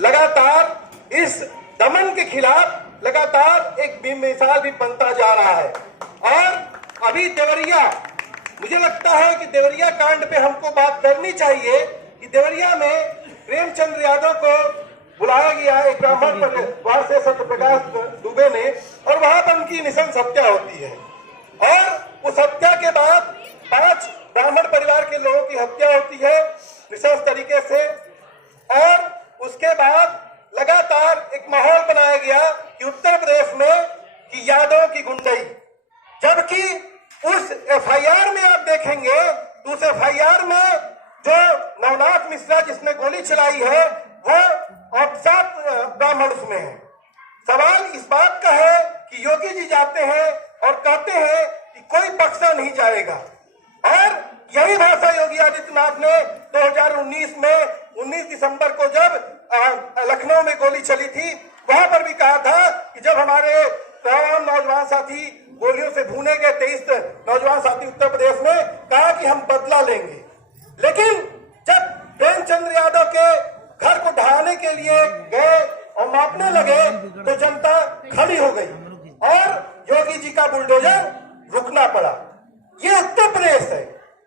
लगातार इस दमन के खिलाफ लगातार एक बेमिसाल भी बनता जा रहा है। और अभी देवरिया, मुझे लगता है कि देवरिया कांड पे हमको बात करनी चाहिए कि देवरिया में प्रेमचंद्र यादव को बुलाया गया एक ब्राह्मण परिवार से, सत्यप्रकाश दुबे ने, और वहां पर उनकी निशंस हत्या होती है। और उस हत्या के बाद 5 ब्राह्मण परिवार के लोगों की हत्या होती है निशंस तरीके से। और उसके बाद लगातार एक माहौल बनाया गया कि उत्तर प्रदेश में कि यादव की गुंडई, जबकि उस एफआईआर में आप देखेंगे तो उस एफआईआर में जो नवनाथ मिश्रा जिसने गोली चलाई है वो औपचात ब्राह्मण उसमें है। सवाल इस बात का है कि योगी जी जाते हैं और कहते हैं कि कोई बख्शा नहीं जाएगा, और यही भाषा योगी आदित्यनाथ ने 2019 में 19 दिसंबर को जब लखनऊ में गोली चली थी वहां पर भी कहा था कि जब हमारे तमाम नौजवान साथी गोलियों से भूने गए, 23 नौजवान साथी उत्तर प्रदेश में, कहा कि हम बदला लेंगे। लेकिन जब प्रेमचंद्र यादव के घर को ढहाने के लिए गए और मापने लगे तो जनता खड़ी हो गई और योगी जी का बुलडोजर रुकना पड़ा। ये उत्तर प्रदेश है।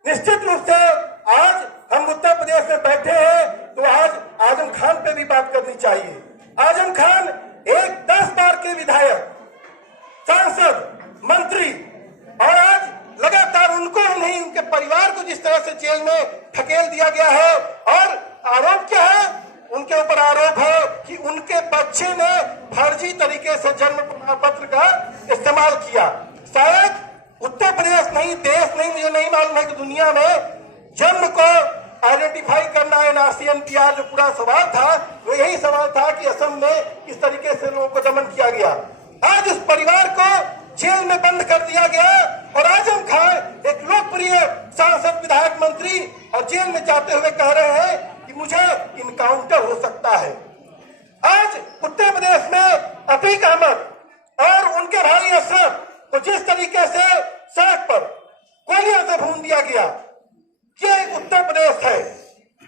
निश्चित रूप से आज हम उत्तर प्रदेश में बैठे हैं तो आज आजम खान पे भी बात करनी चाहिए। आजम खान एक 10 बार के विधायक, सांसद, मंत्री, और आज लगातार उनको ही नहीं उनके परिवार को जिस तरह से जेल में धकेल दिया गया है। और आरोप क्या है? उनके ऊपर आरोप है कि उनके बच्चे ने फर्जी तरीके से जन्म प्रमाण पत्र का इस्तेमाल किया। शायद उत्तर प्रदेश नहीं, देश नहीं, मुझे नहीं मालूम है कि दुनिया में जन्म को आइडेंटिफाई करना एनआरसी एनपीआर जो पूरा सवाल था वो यही सवाल था कि असम में इस तरीके से लोगों को दमन किया गया। आज उस परिवार को जेल में बंद कर दिया गया और आजम खान एक लोकप्रिय सांसद, विधायक, मंत्री और जेल में जाते हुए कह रहे हैं कि मुझे इनकाउंटर हो सकता है। आज उत्तर प्रदेश में अतीक अहमद और उनके भाई अशरफ को जिस तरीके से सड़क पर गोलियों से भून दिया गया, ये उत्तर प्रदेश है।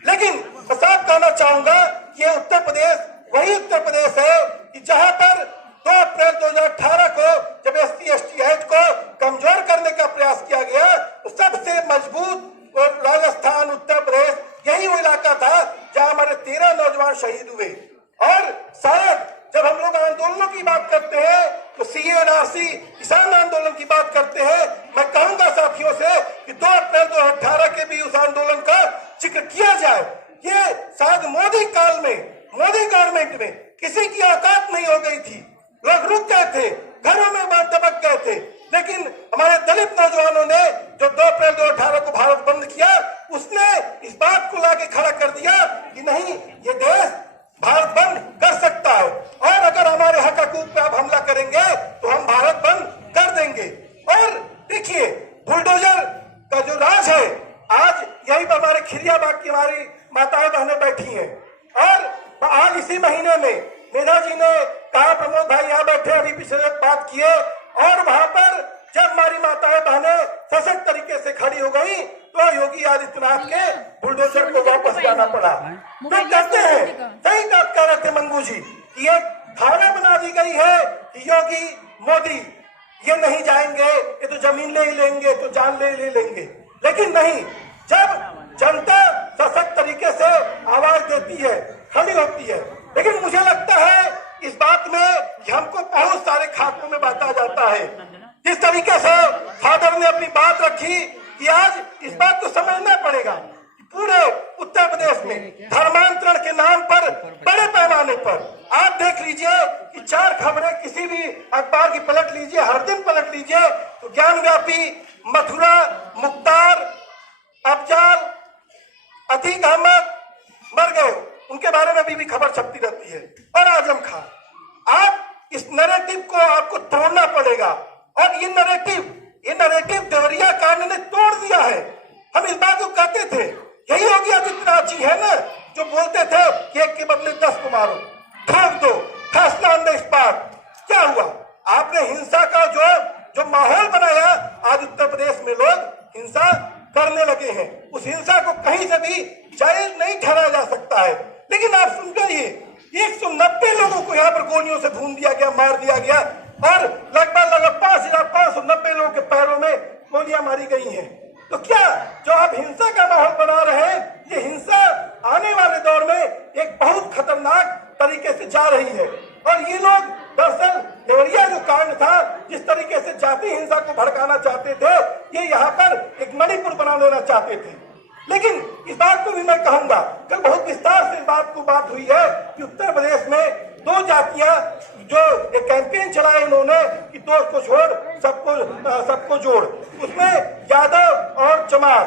लेकिन मैं साफ कहना चाहूंगा ये उत्तर प्रदेश वही उत्तर प्रदेश है कि जहां पर 2 अप्रैल 2018 को जब SC/ST एक्ट को कमजोर करने का प्रयास किया गया तो सबसे मजबूत और राजस्थान, उत्तर प्रदेश यही वो इलाका था जहां हमारे 13 नौजवान शहीद हुए। और शायद जब हम लोग आंदोलनों की बात करते हैं तो CA NRC किसान आंदोलन की बात करते हैं, मैं कहूंगा साथियों से कि 2 अप्रैल 2018 के भी उस आंदोलन का जिक्र किया जाए। ये शायद मोदी काल में, मोदी गवर्नमेंट में किसी की औकात नहीं हो गई थी। लोग रुक गए थे, घरों में दबक गए थे। लेकिन हमारे दलित नौजवानों ने जो 2 अप्रैल 2018 को भारत बंद किया, उसने इस बात को लाके खड़ा कर दिया कि नहीं, ये देश भारत बंद कर सकता है और अगर हमारे हक हकूक पे आप हमला करेंगे तो हम भारत बंद कर देंगे। और देखिए बुलडोजर का जो राज है, आज यही पर हमारे खिरियाबाग की हमारी माताएं बहनें बैठी हैं। और आज इसी महीने में मेधा जी ने कहा, प्रमोद भाई यहाँ बैठे अभी पिछले बात किए, और वहां पर जब हमारी माताएं बहनें सशक्त तरीके से खड़ी हो गई तो योगी आदित्यनाथ के बुलडोजर को वापस जाना पड़ा। तो कहते हैं, सही बात कह रहे थे मंगू जी, कि एक धारा बना दी गई है कि योगी मोदी ये नहीं जाएंगे, ये तो जमीन ले ही लेंगे, तो जान ले लेंगे। लेकिन नहीं, जब जनता सशक्त तरीके से आवाज देती है, खड़ी होती है। लेकिन मुझे लगता है इस बात में कि हमको बहुत सारे खातों में बांटा जाता है। जिस तरीके से फादर ने अपनी बात रखी कि आज इस बात को समझना पड़ेगा कि पूरे उत्तर प्रदेश में धर्मांतरण के नाम पर बड़े पैमाने पर आप देख लीजिए कि 4 खबरें किसी भी अखबार की पलट लीजिए, हर दिन पलट लीजिए तो ज्ञानव्यापी, मथुरा, मुख्तार, अफजाल, अतीक अहमद मर गए, उनके बारे में भी खबर छपती रहती है। और आजम खान, आप इस नैरेटिव को आपको तोड़ना पड़ेगा। और ये नैरेटिव देवरिया कांड ने तोड़ दिया है। हम इस बात को कहते थे, यही योगी आदित्यनाथ जी है ना जो बोलते थे कि 1 के बदले 10 को मारो, ठोक दो, फैसला ऑन द स्पॉट। क्या हुआ? आपने हिंसा का जो माहौल बनाया, आज उत्तर प्रदेश में लोग हिंसा करने लगे हैं। उस हिंसा को कहीं से भी जायज नहीं ठहराया जा सकता है। लेकिन आप सुन जाइए, 190 लोगों को यहाँ पर गोलियों से भून दिया गया, मार दिया गया और लगभग 5,590 लोगों के पैरों में गोलियां मारी गई हैं। तो क्या जो आप हिंसा का माहौल बना रहे हैं, ये हिंसा आने वाले दौर में एक बहुत खतरनाक तरीके से जा रही है। और ये लोग दरअसल देवरिया जो कांड था, जिस तरीके से जाति हिंसा को भड़काना चाहते थे, ये यहाँ पर एक मणिपुर बना देना चाहते थे। लेकिन इस बात को भी मैं कहूंगा, कल बहुत विस्तार से इस बात हुई है कि उत्तर प्रदेश में दो जातियां जो एक कैंपेन चलाए उन्होंने कि दोस्त को छोड़ सबको जोड़, उसमें यादव और चमार,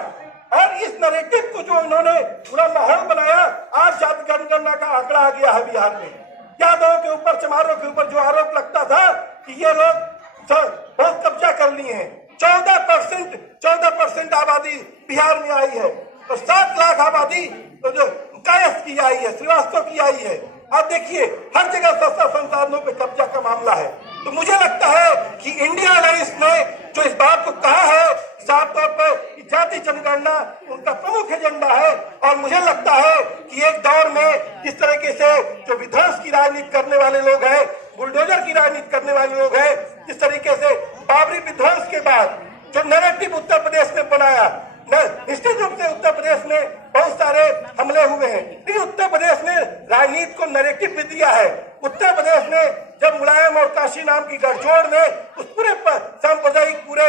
और इस नैरेटिव को जो इन्होंने पूरा माहौल बनाया, आज जाति जनगणना का आंकड़ा आ गया है बिहार में। यादवों के ऊपर, चमारों के ऊपर जो आरोप लगता था कि ये लोग बहुत कब्जा कर लिए हैं, 14% आबादी बिहार में आई है और 7 लाख आबादी तो जो कायस्थ की आई है, श्रीवास्तव की आई है। आप देखिए हर जगह सस्ता संसाधनों पे कब्जा का मामला है। तो मुझे लगता है कि इंडिया अलायंस ने जो इस बात को कहा है साफ तौर पर कि जाति जनगणना उनका प्रमुख एजेंडा है, और मुझे लगता है कि एक दौर में जिस तरीके से जो विध्वंस की राजनीति करने वाले लोग हैं, बुलडोजर की राजनीति करने वाले लोग हैं, जिस तरीके से बाबरी विध्वंस के बाद जो नैरेटिव उत्तर प्रदेश ने बनाया, निश्चित रूप से उत्तर प्रदेश में बहुत सारे हमले हुए हैं, लेकिन उत्तर प्रदेश ने राजनीति को नैरेटिव भी दिया है। उत्तर प्रदेश ने जब मुलायम और काशी नाम की गठजोड़ ने उस पूरे सांप्रदायिक पूरे